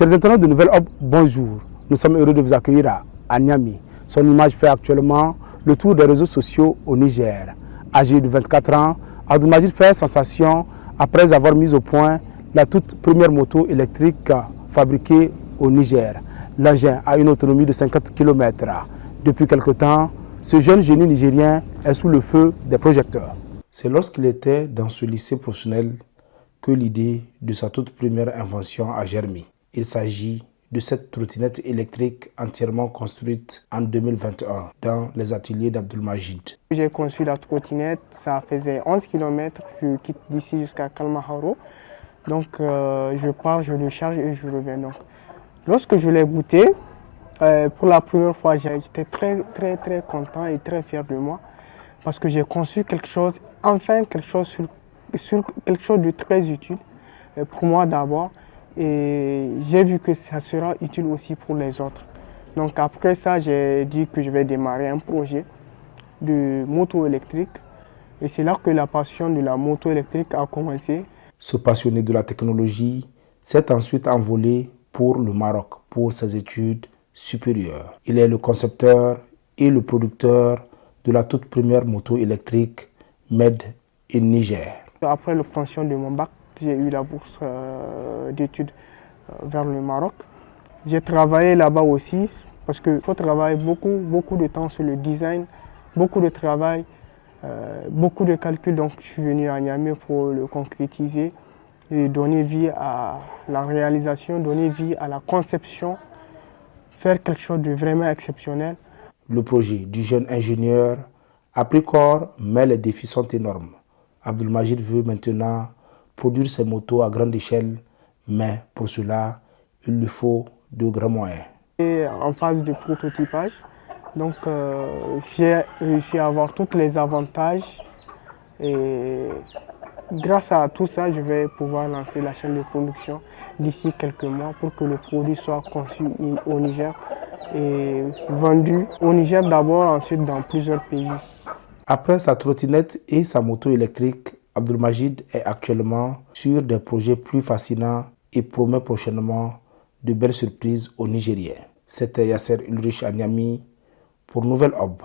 Chers internautes de Nouvelle Hope, bonjour. Nous sommes heureux de vous accueillir à Niamey. Son image fait actuellement le tour des réseaux sociaux au Niger. Âgé de 24 ans, Abdelmajid fait sensation après avoir mis au point la toute première moto électrique fabriquée au Niger. L'engin a une autonomie de 50 km. Depuis quelque temps, ce jeune génie nigérien est sous le feu des projecteurs. C'est lorsqu'il était dans ce lycée professionnel que l'idée de sa toute première invention a germé. Il s'agit de cette trottinette électrique entièrement construite en 2021 dans les ateliers d'Abdelmajid. J'ai conçu la trottinette, ça faisait 11 km, je quitte d'ici jusqu'à Kalmaharo. Donc je pars, je le charge et je reviens. Donc, lorsque je l'ai goûté, pour la première fois, j'étais très content et très fier de moi parce que j'ai conçu quelque chose, enfin quelque chose sur quelque chose de très utile pour moi d'abord. Et j'ai vu que ça sera utile aussi pour les autres. Donc après ça, j'ai dit que je vais démarrer un projet de moto électrique. Et c'est là que la passion de la moto électrique a commencé. Ce passionné de la technologie s'est ensuite envolé pour le Maroc pour ses études supérieures. Il est le concepteur et le producteur de la toute première moto électrique Made in Niger. Après l'obtention de mon bac, j'ai eu la bourse d'études vers le Maroc. J'ai travaillé là-bas aussi parce qu'il faut travailler beaucoup de temps sur le design, beaucoup de travail, beaucoup de calculs. Donc je suis venu à Niamey pour le concrétiser et donner vie à la réalisation, donner vie à la conception, faire quelque chose de vraiment exceptionnel. Le projet du jeune ingénieur a pris corps, mais les défis sont énormes. Abdelmajid veut maintenant produire ses motos à grande échelle, mais pour cela, il lui faut de grands moyens. Et en phase de prototypage, donc j'ai réussi à avoir tous les avantages et grâce à tout ça, je vais pouvoir lancer la chaîne de production d'ici quelques mois pour que le produit soit conçu au Niger et vendu au Niger d'abord, ensuite dans plusieurs pays. Après sa trottinette et sa moto électrique, Abdelmajid est actuellement sur des projets plus fascinants et promet prochainement de belles surprises aux Nigériens. C'était Yasser Ulrich à Niamey pour Nouvelle Hope.